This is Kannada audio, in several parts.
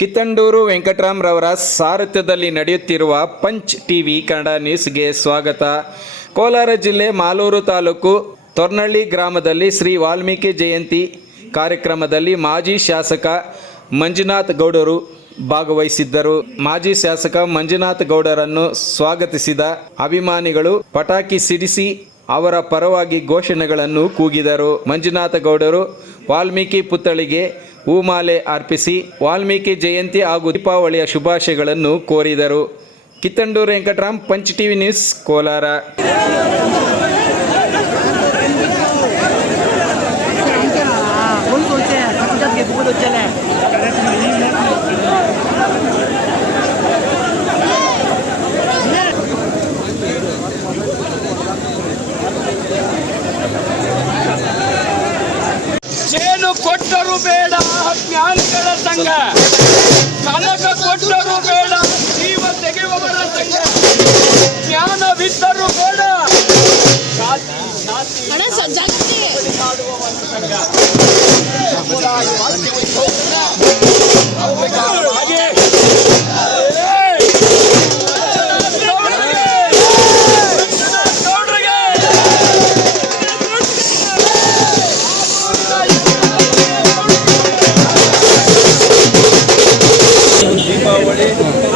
ಕಿತ್ತಂಡೂರು ವೆಂಕಟರಾಮ್ರವರ ಸಾರಥ್ಯದಲ್ಲಿ ನಡೆಯುತ್ತಿರುವ ಪಂಚ್ ಟಿವಿ ಕನ್ನಡ ನ್ಯೂಸ್ಗೆ ಸ್ವಾಗತ. ಕೋಲಾರ ಜಿಲ್ಲೆ ಮಾಲೂರು ತಾಲೂಕು ತೊರ್ನಳ್ಳಿ ಗ್ರಾಮದಲ್ಲಿ ಶ್ರೀ ವಾಲ್ಮೀಕಿ ಜಯಂತಿ ಕಾರ್ಯಕ್ರಮದಲ್ಲಿ ಮಾಜಿ ಶಾಸಕ ಮಂಜುನಾಥ್ ಗೌಡರು ಭಾಗವಹಿಸಿದ್ದರು. ಮಾಜಿ ಶಾಸಕ ಮಂಜುನಾಥ್ ಗೌಡರನ್ನು ಸ್ವಾಗತಿಸಿದ ಅಭಿಮಾನಿಗಳು ಪಟಾಕಿ ಸಿಡಿಸಿ ಅವರ ಪರವಾಗಿ ಘೋಷಣೆಗಳನ್ನು ಕೂಗಿದರು. ಮಂಜುನಾಥ ಗೌಡರು ವಾಲ್ಮೀಕಿ ಪುತ್ಥಳಿಗೆ ಹೂಮಾಲೆ ಅರ್ಪಿಸಿ ವಾಲ್ಮೀಕಿ ಜಯಂತಿ ಹಾಗೂ ದೀಪಾವಳಿಯ ಶುಭಾಶಯಗಳನ್ನು ಕೋರಿದರು. Kittandur Venkatram punch TV news Kolar. ಬೇಡ ಜ್ಞಾನಿಗಳ ಸಂಘ. ಕನಕ ಕೊಟ್ಟರು ಬೇಡ ಜೀವ ತೆಗೆಯುವವರ ಸಂಘ. ಜ್ಞಾನವಿದ್ದರೂ ಬೇಡ ಜಾತಿ ಜಾತಿ ಮಾಡುವವರ ಸಂಘ.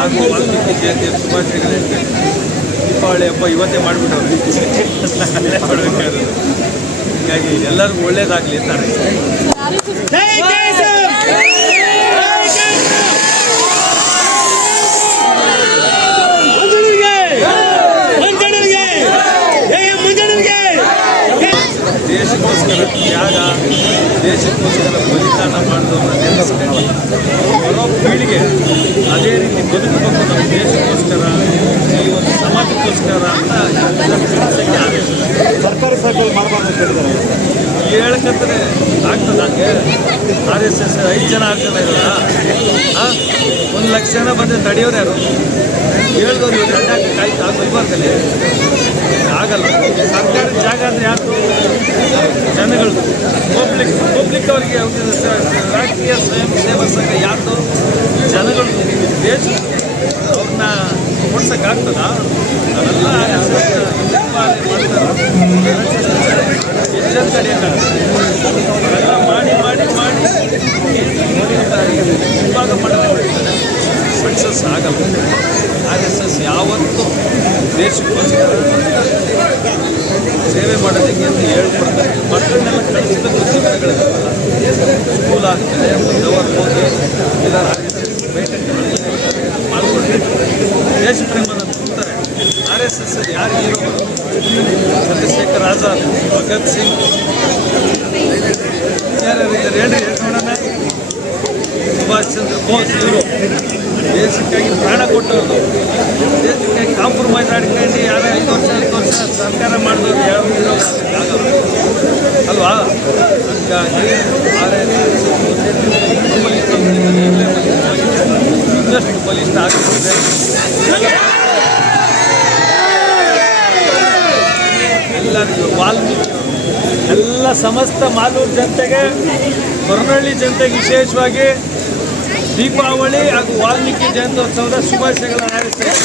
ಹಾಗೂ ವಾಲ್ಮೀಕಿ ಶುಭಾಶಯಗಳು ದೀಪಾವಳಿ ಹಬ್ಬ ಇವತ್ತೇ ಮಾಡಿಬಿಟ್ಟವ್ರು. ಮಾಡಬೇಕಾದ್ರೆ. ಹೀಗಾಗಿ ಎಲ್ಲರಿಗೂ ಒಳ್ಳೇದಾಗಲಿ ಅಂತ ಹಾರೈಸ್ತೀನಿ. ದೇಶಕ್ಕೋಸ್ಕರ ತ್ಯಾಗ ದೇಶಕ್ಕೋಸ್ಕರ ಬಲಿದಾನ ಮಾಡಿದವ್ರನ್ನ ನೆನೆಸ್ಕೊಂಡು ಬರೋ ಪೀಳಿಗೆ ಅದೇ ರೀತಿ ಬದುಕಬೇಕು ನಮ್ಮ ದೇಶಕ್ಕೋಸ್ಕರ ಈ ಒಂದು ಸಮಾಜಕ್ಕೋಸ್ಕರ ಅಂತ ತಿಳಿಸಕ್ಕೆ ಆದೇಶ. ಸರ್ಕಾರಿ ಸಭೆಯಲ್ಲಿ ಮಾಡಬಾರ್ದು ಅಂತ ಹೇಳಿದ್ದಾರೆ. ಹೇಳ್ಕಂದ್ರೆ ಆಗ್ತದೆ ಹಂಗೆ. ಆರ್ ಎಸ್ ಎಸ್ ಐದು ಜನ ಆಗ್ತದೆ ಹಾಂ ಒಂದು ಲಕ್ಷ ಜನ ಬಂದರೆ ತಡೆಯೋರು ಯಾರು? ಹೇಳ್ದವ್ರು ಇವ್ರು ಅಡ್ಡಾಕ ಕಾಯ್ತು ಆಗ್ಬಾರ್ದಲ್ಲಿ ಆಗಲ್ಲ. ಸರ್ಕಾರದ ಜಾಗ ಅಂದರೆ ಯಾರು ಪಬ್ಲಿಕ್ ಪಬ್ಲಿಕ್ ಅವರಿಗೆ ಸ- ರಾಷ್ಟ್ರೀಯ ಸ್ವಯಂ ಸೇವಾ ಸಂಘ ಯಾರ್ದು? ಜನಗಳು ದೇಶ ಅವ್ರನ್ನ ಕೊಡ್ಸೋಕ್ಕಾಗ್ತದ? ಅವೆಲ್ಲ ಮಾಡಿ ಮಾಡಿ ಮಾಡಿ ಇವಾಗ ಮಾಡಬೇಕು ಸಕ್ಸಸ್ ಆಗಲ್ಲ. ಆರ್ ಎಸ್ ಎಸ್ ಯಾವತ್ತೂ ದೇಶಕ್ಕೋಸ್ಕರ ಸೇವೆ ಮಾಡೋದಕ್ಕೆ ಅಂತ ಹೇಳ್ಕೊಡ್ತಾರೆ. ಬುದ್ಧಿಮತಗಳಿದ್ದಾವಲ್ಲ ಸ್ಕೂಲ್ ಆಗ್ತದೆ ಮುಂದವರು ಹೋಗಿ ಎಸ್ ಎಸ್ ಮಾಡ್ಕೊಳ್ತಾರೆ ದೇಶ ಪ್ರೇಮದ ತುಂಬ್ತಾರೆ ಆರ್ ಎಸ್ ಎಸ್ ಯಾರು ಹೀರೋ ಚಂದ್ರಶೇಖರ್ ಆಜಾದ್ ಭಗತ್ ಸಿಂಗ್ ಯಾರು ಹೇಳ್ರಿ ನೋಡೋಣ ಸುಭಾಷ್ ಚಂದ್ರ ಬೋಸ್ ಇವರು ದೇಶಕ್ಕಾಗಿ ಪ್ರಾಣ ಕೊಟ್ಟವರು ದೇಶಕ್ಕಾಗಿ ಕಾಂಪ್ರಮೈಸ್ ಆಡ್ಕೊಂಡು ಯಾರು ಐದು ವರ್ಷ ಐದು ವರ್ಷ ಸರ್ಕಾರ ಮಾಡಿದವ್ರು ಯಾರು ಅಲ್ವಾ? ಹಂಗಾಗಿ ಆರ್ ಎಸ್ ಎಲ್ಲರಿಗೂ ವಾಲ್ಮೀಕಿ ಎಲ್ಲ ಸಮಸ್ತ ಮಾಲೂರು ಜನತೆಗೆ ಹೊರನಹಳ್ಳಿ ಜನತೆಗೆ ವಿಶೇಷವಾಗಿ ದೀಪಾವಳಿ ಹಾಗೂ ವಾಲ್ಮೀಕಿ ಜಯಂತ್ಯೋತ್ಸವದ ಶುಭಾಶಯಗಳನ್ನು ಹಾರೈಸ್ತೇನೆ.